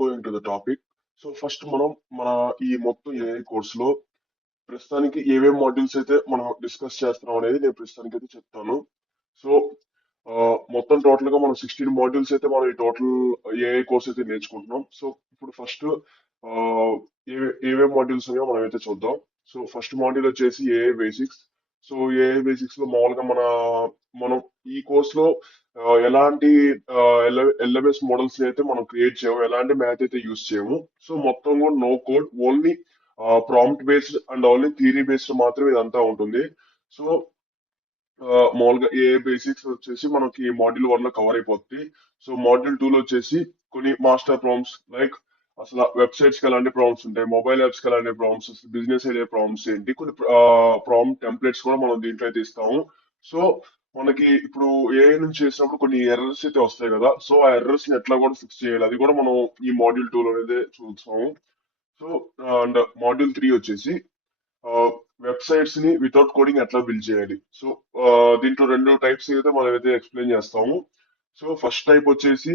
Going to the topic. So first మనం మన ఈ మొత్తం ఏఐ కోర్సులో ప్రస్తుతానికి ఏమేం మాడ్యూల్స్ అయితే మనం డిస్కస్ చేస్తున్నాం అనేది నేను ప్రస్తుతానికి అయితే చెప్తాను. సో మొత్తం టోటల్ గా మనం 16 మాడ్యూల్స్ అయితే మనం ఈ టోటల్ ఏఐ కోర్స్ అయితే నేర్చుకుంటున్నాం. సో ఇప్పుడు ఫస్ట్ ఏమేం మాడ్యూల్స్ ఉన్నాయో మనం అయితే చూద్దాం. సో ఫస్ట్ మాడ్యూల్ వచ్చేసి AI basics. So AI basics లో మామూలుగా మనం ఈ కోర్స్ లో ఎలాంటి ఎల్ఎంఎస్ మోడల్స్ అయితే మనం క్రియేట్ చేయము, ఎలాంటి మ్యాథ్ అయితే యూస్ చేయము. సో మొత్తం కూడా no code, only prompt based and only theory based మాత్రమే ఇదంతా ఉంటుంది. సో మామూలుగా ఏ బేసిక్స్ వచ్చేసి మనకి మాడ్యూల్ 1 లో కవర్ అయిపోతుంది. సో మాడ్యూల్ 2 లో వచ్చేసి కొన్ని మాస్టర్ ప్రాంప్ట్స్, లైక్ అసలు వెబ్సైట్స్ కి ఎలాంటి ప్రాంప్ట్స్ ఉంటాయి, మొబైల్ యాప్స్ కి ఎలాంటి ప్రాంప్ట్స్, బిజినెస్ ఐడియా ప్రాంప్ట్స్ ఏంటి, కొన్ని ప్రాంప్ట్ టెంప్లెట్స్ కూడా మనం దీంట్లో అయితే ఇస్తాము. సో మనకి ఇప్పుడు ఏఐ నుంచి చేసినప్పుడు కొన్ని ఎర్రర్స్ అయితే వస్తాయి కదా, సో ఆ ఎర్రర్స్ ని ఎట్లా కూడా ఫిక్స్ చేయాలి, అది కూడా మనం ఈ మాడ్యూల్ 2 లో అయితే చూస్తాము. సో అండ్ మాడ్యూల్ 3 వచ్చేసి వెబ్సైట్స్ ని వితౌట్ కోడింగ్ ఎట్లా బిల్డ్ చేయాలి. సో దీంట్లో రెండు టైప్స్ అయితే మనం అయితే ఎక్స్ప్లెయిన్ చేస్తాము. సో ఫస్ట్ టైప్ వచ్చేసి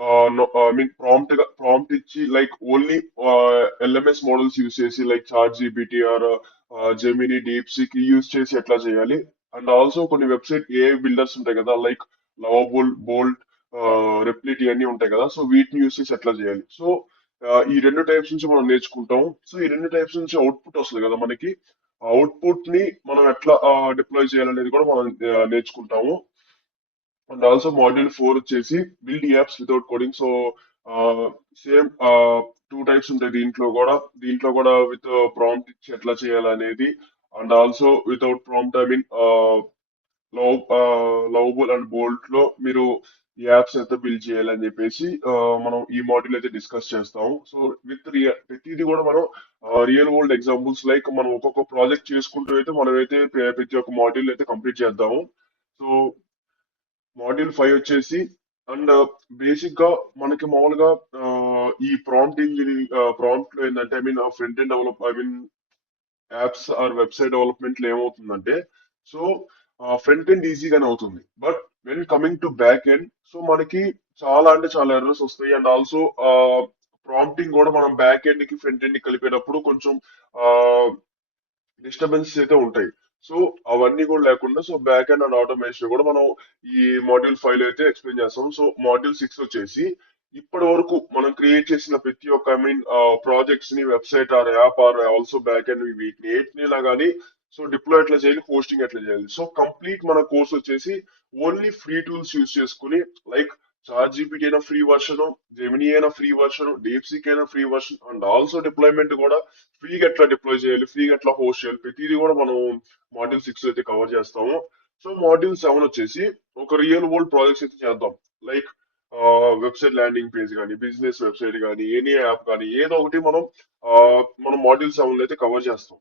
ఐ మీన్ ప్రాంప్ట్ ఇచ్చి, like only LMs models use చేసి, like ChatGPT or Gemini, DeepSeek use చేసి ఎట్లా చేయాలి. అండ్ ఆల్సో కొన్ని వెబ్సైట్ ఏఐ బిల్డర్స్ ఉంటాయి కదా, లైక్ లవబుల్, బోల్ట్, రెప్లిట్ ఇవన్నీ ఉంటాయి కదా, సో వీటిని యూస్ చేసి ఎట్లా చేయాలి. సో ఈ రెండు టైప్స్ నుంచి మనం నేర్చుకుంటాం. సో ఈ రెండు టైప్స్ నుంచి అవుట్పుట్ వస్తుంది కదా మనకి, అవుట్పుట్ ని మనం ఎట్లా డిప్లాయ్ చేయాలనేది కూడా మనం నేర్చుకుంటాము. అండ్ ఆల్సో మాడ్యూల్ 4 వచ్చేసి build apps without coding. So same two types ఉంటాయి దీంట్లో కూడా విత్ ప్రాంప్ట్ ఇచ్చి ఎట్లా చేయాలనేది, and also without prompt, I mean Lovable and Bolt లో మీరు యాప్స్ అయితే బిల్డ్ చేయాలని చెప్పేసి మనం ఈ మాడ్యూల్ అయితే డిస్కస్ చేస్తాం. సో ప్రతిది కూడా మనం రియల్ వరల్డ్ ఎగ్జాంపుల్స్, లైక్ మనం ఒక్కొక్క ప్రాజెక్ట్ చేసుకుంటూ అయితే మనమైతే ప్రతి ఒక్క మాడ్యూల్ అయితే కంప్లీట్ చేద్దాము. సో మాడ్యూల్ 5 వచ్చేసి అండ్ బేసిక్ గా మనకి మామూలుగా ఈ ప్రాంప్ట్ ఇంజనీరింగ్ ప్రాంప్ట్ లో ఏంటంటే, I mean front end develop, I mean apps or website development లో ఏమవుతుందంటే, సో ఫ్రంట్ ఎండ్ ఈజీగానే అవుతుంది, but when coming to back end, so మనకి చాలా అంటే చాలా ఎర్రర్స్ వస్తాయి. అండ్ ఆల్సో ప్రాంప్టింగ్ కూడా మనం బ్యాక్ ఎండ్ కి ఫ్రంట్ ఎండ్ కి కలిపేటప్పుడు కొంచెం డిస్టర్బెన్సెస్ అయితే ఉంటాయి. సో అవన్నీ కూడా లేకుండా, so back end and automation కూడా మనం ఈ మాడ్యూల్ 5 లో అయితే ఎక్స్ప్లెయిన్ చేస్తాం. సో మాడ్యూల్ 6 వచ్చేసి ఇప్పటి వరకు మనం క్రియేట్ చేసిన ప్రతి ఒక్క, ఐ మీన్ ప్రాజెక్ట్స్ ని, website are app or also back end, వీటిని ఎయిట్నిలా కానీ సో డిప్లాయ్ ఎట్లా చేయాలి, హోస్టింగ్ ఎట్లా చేయాలి. సో కంప్లీట్ మన కోర్స్ వచ్చేసి ఓన్లీ ఫ్రీ టూల్స్ యూస్ చేసుకుని, లైక్ చాట్ జీపీటీ అయినా ఫ్రీ వర్షన్, జెమినీ అయినా ఫ్రీ వర్షన్, డీప్సీక్ అయినా free version, and also deployment కూడా ఫ్రీగా ఎట్లా డిప్లాయ్ చేయాలి, ఫ్రీగా ఎట్లా హోస్ట్ చేయాలి, ప్రతిదీ కూడా మనం మాడ్యూల్ 6 అయితే కవర్ చేస్తాము. సో మాడ్యూల్ 7 వచ్చేసి ఒక రియల్ వరల్డ్ ప్రాజెక్ట్స్ అయితే చేద్దాం, లైక్ వెబ్సైట్ ల్యాండింగ్ పేజ్ కానీ, బిజినెస్ వెబ్సైట్ కానీ, ఎనీ యాప్ కానీ, ఏదో ఒకటి మనం మాడ్యూల్ 7 లో అయితే కవర్ చేస్తాం.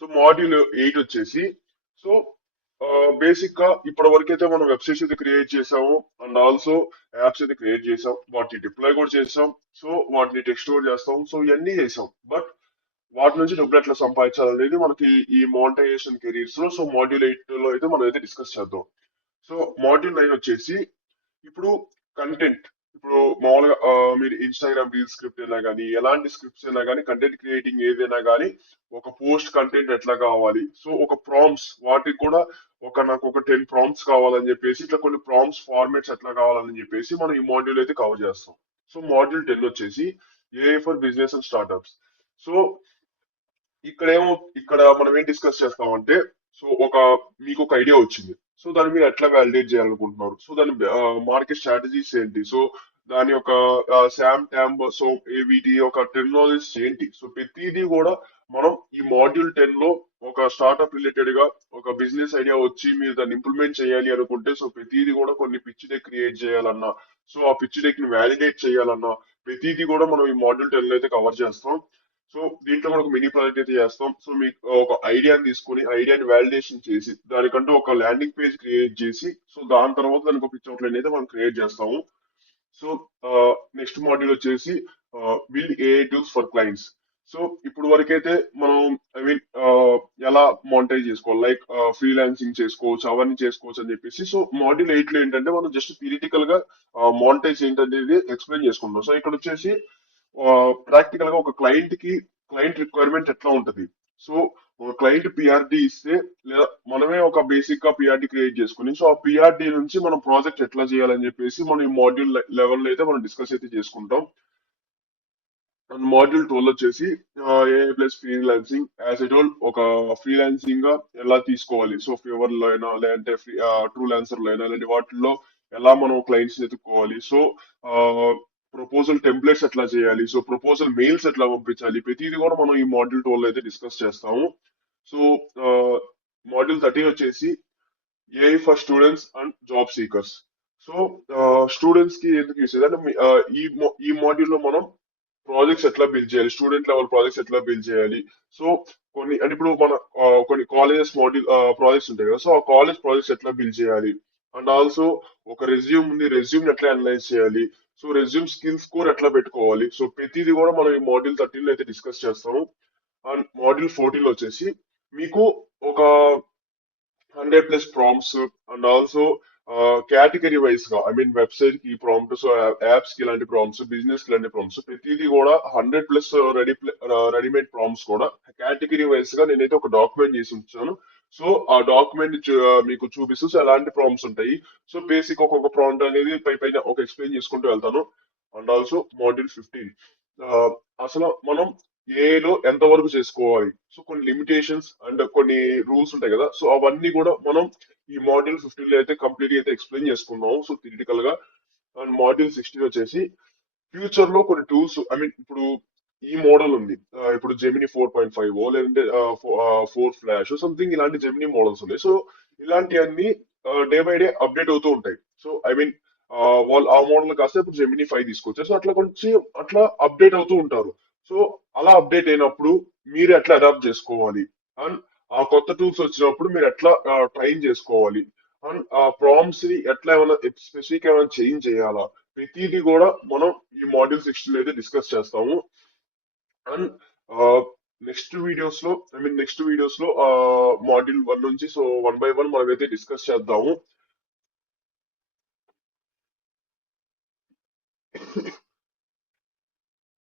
సో మాడ్యూల్ 8 వచ్చేసి, సో బేసిక్ గా ఇప్పటి వరకు అయితే మనం వెబ్సైట్స్ అయితే క్రియేట్ చేసాము, అండ్ ఆల్సో యాప్స్ అయితే క్రియేట్ చేసాం, వాటిని డిప్లాయ్ కూడా చేసాం, సో వాటిని టెక్స్ట్ కూడా చేస్తాం, సో ఇవన్నీ చేసాం. బట్ వాటి నుంచి డబ్బులు ఎట్లా సంపాదించాలనేది మనకి ఈ మోనిటైజేషన్ కెరీర్స్ లో, సో మాడ్యూల్ 8 లో అయితే మనం అయితే డిస్కస్ చేద్దాం. సో మాడ్యూల్ 9 వచ్చేసి ఇప్పుడు కంటెంట్. ఇప్పుడు మామూలుగా మీరు ఇన్స్టాగ్రామ్ రీల్ స్క్రిప్ట్ అయినా కానీ, ఎలాంటి స్క్రిప్ట్స్ అయినా కానీ, కంటెంట్ క్రియేటింగ్ ఏదైనా కానీ, ఒక పోస్ట్ కంటెంట్ ఎట్లా కావాలి, సో ఒక ప్రాంప్ట్స్ వాటికి కూడా నాకు ఒక 10 ప్రాంప్ట్స్ కావాలని చెప్పేసి, ఇట్లా కొన్ని ప్రాంప్ట్స్ ఫార్మాట్స్ ఎట్లా కావాలని చెప్పేసి మనం ఈ మాడ్యూల్ అయితే కవర్ చేస్తాం. సో మాడ్యూల్ 10 వచ్చేసి AI for business and startups. So ఇక్కడేమో ఇక్కడ మనం ఏం డిస్కస్ చేస్తామంటే, సో మీకు ఒక ఐడియా వచ్చింది, సో దాన్ని మీరు ఎట్లా వ్యాలిడేట్ చేయాలనుకుంటున్నారు, సో దాని మార్కెట్ స్ట్రాటజీస్ ఏంటి, సో దాని యొక్క శామ్ ట్యాంబ్, సో వీటి యొక్క టెక్నాలజీస్ ఏంటి, సో ప్రతిదీ కూడా మనం ఈ మాడ్యూల్ 10 లో ఒక స్టార్ట్అప్ రిలేటెడ్ గా ఒక బిజినెస్ ఐడియా వచ్చి మీరు దాన్ని ఇంప్లిమెంట్ చేయాలి అనుకుంటే, సో ప్రతిదీ కూడా కొన్ని పిచ్ డెక్ క్రియేట్ చేయాలన్నా, సో ఆ పిచ్ డెక్ ని వ్యాలిడేట్ చేయాలన్నా, ప్రతిదీ కూడా మనం ఈ మాడ్యూల్ 10 లో అయితే కవర్ చేస్తాం. సో దీంట్లో కూడా ఒక మినీ ప్రాజెక్ట్ అయితే చేస్తాం. సో మీకు ఒక ఐడియాని తీసుకొని, ఐడియాని వ్యాలిడేషన్ చేసి, దానికంటూ ఒక ల్యాండింగ్ పేజ్ క్రియేట్ చేసి, సో దాని తర్వాత దానికి ఒక పిచ్ అవుట్లైన్ అయితే మనం క్రియేట్ చేస్తాము. సో నెక్స్ట్ మాడ్యూల్ వచ్చేసి build AI tools for clients. So ఇప్పుడు వరకైతే మనం ఐ మీన్ ఎలా మానిటైజ్ చేసుకోవాలి, లైక్ ఫ్రీలాన్సింగ్ చేసుకోవచ్చు, అవన్నీ చేసుకోవచ్చు అని చెప్పేసి. సో మాడ్యూల్ 8 లో ఏంటంటే మనం జస్ట్ థియరిటికల్ గా మానిటైజ్ ఏంటనేది ఎక్స్ప్లెయిన్ చేసుకుంటాం. సో ఇక్కడ వచ్చేసి ప్రాక్టికల్ గా ఒక క్లయింట్ రిక్వైర్మెంట్ ఎట్లా ఉంటది. సో ఒక క్లయింట్ పిఆర్డి ఇస్తే, లేదా మనమే ఒక బేసిక్ గా పిఆర్డి క్రియేట్ చేసుకుని, సో ఆ పిఆర్డి నుంచి మనం ప్రాజెక్ట్ ఎట్లా చేయాలని చెప్పేసి మనం ఈ మాడ్యూల్ లెవెల్ లో అయితే మనం డిస్కస్ అయితే చేసుకుంటాం. అండ్ మాడ్యూల్ 12 వచ్చేసి AI plus freelancing. As a tool ఒక ఫ్రీలాన్సింగ్ గా ఎలా తీసుకోవాలి, సో ఫీవర్ లో అయినా, లేదంటే ట్రూ లాన్సర్ లో అయినా, ఇలాంటి వాటిల్లో ఎలా మనం క్లయింట్స్ ఎత్తుక్కోవాలి. సో ప్రపోజల్ టెంప్లెట్స్ ఎట్లా చేయాలి, సో ప్రపోజల్ మెయిల్స్ ఎట్లా పంపించాలి, ప్రతిదీ కూడా మనం ఈ మాడ్యూల్ 12 అయితే డిస్కస్ చేస్తాము. సో మాడ్యూల్ 13 వచ్చేసి AI for students and job seekers. So students కి ఎందుకు యూస్ అంటే ఈ మాడ్యూల్ లో మనం ప్రాజెక్ట్స్ ఎట్లా బిల్డ్ చేయాలి, స్టూడెంట్ లెవెల్ ప్రాజెక్ట్స్ ఎట్లా బిల్డ్ చేయాలి. సో కొన్ని అంటే ఇప్పుడు మన కొన్ని కాలేజెస్ మాడ్యూల్ ప్రాజెక్ట్స్ ఉంటాయి కదా, సో ఆ కాలేజ్ ప్రాజెక్ట్స్ ఎట్లా బిల్డ్ చేయాలి. అండ్ ఆల్సో ఒక రెజ్యూమ్ ఉంది, రెజ్యూమ్ ఎట్లా అనలైజ్ చేయాలి, సో రెజ్యూమ్ స్కిల్ స్కోర్ ఎట్లా పెట్టుకోవాలి. సో ప్రతిదీ కూడా మనం ఈ మాడ్యూల్ 13 లో అయితే డిస్కస్ చేస్తాము. అండ్ మాడ్యూల్ 14 లో వచ్చేసి మీకు ఒక 100+ prompts, and also category wise గా ఐ మీన్ వెబ్సైట్ కి ప్రాంప్ట్, సో యాప్స్ కి ఇలాంటి ప్రాంప్ట్స్, బిజినెస్ కి ఇలాంటి ప్రాంప్ట్స్, ప్రతిదీ కూడా 100+ రెడీమేడ్ ప్రాంప్ట్స్ కూడా కేటగిరీ వైజ్ గా నేనైతే ఒక డాక్యుమెంట్ చేసి ఉంచాను. సో ఆ డాక్యుమెంట్ మీకు చూపిస్తూ, సో ఎలాంటి ప్రాంప్ట్స్ ఉంటాయి, సో బేసిక్ ఒక్కొక్క ప్రాంప్ట్ అనేది పై పైన ఒక ఎక్స్ప్లెయిన్ చేసుకుంటూ వెళ్తాను. అండ్ ఆల్సో మాడ్యూల్ 15 అసలు మనం ఏలో ఎంత వరకు చేసుకోవాలి, సో కొన్ని లిమిటేషన్స్ అండ్ కొన్ని రూల్స్ ఉంటాయి కదా, సో అవన్నీ కూడా మనం ఈ మాడ్యూల్ 15 లో అయితే కంప్లీట్ అయితే ఎక్స్ప్లెయిన్ చేసుకున్నాం, సో థియరిటికల్ గా. అండ్ మాడ్యూల్ 16 వచ్చేసి ఫ్యూచర్ లో కొన్ని టూల్స్ ఐ మీన్ ఇప్పుడు ఈ మోడల్ ఉంది, ఇప్పుడు జెమిని 4.5 లేదంటే 4 ఫ్లాష్ సంథింగ్, ఇలాంటి జెమిని మోడల్స్ ఉన్నాయి. సో ఇలాంటివన్నీ డే బై డే అప్డేట్ అవుతూ ఉంటాయి. సో ఐ మీన్ వాళ్ళు ఆ మోడల్ కాస్త ఇప్పుడు జెమిని 5 తీసుకొచ్చారు, సో అట్లా కొంచెం అట్లా అప్డేట్ అవుతూ ఉంటారు. సో అలా అప్డేట్ అయినప్పుడు మీరు ఎట్లా అడాప్ట్ చేసుకోవాలి, అండ్ ఆ కొత్త టూల్స్ వచ్చినప్పుడు మీరు ఎట్లా ట్రైన్ చేసుకోవాలి, అండ్ ఆ ప్రాంప్ట్స్ ని ఎట్లా ఏమైనా స్పెసిఫిక్ ఏమైనా చేంజ్ చేయాలా, ప్రతిదీ కూడా మనం ఈ మాడ్యూల్ 16 లో అయితే డిస్కస్ చేస్తాము. అండ్ నెక్స్ట్ వీడియోస్ లో మాడ్యూల్ 1 నుంచి సో 1 by 1 మనం అయితే డిస్కస్ చేద్దాము.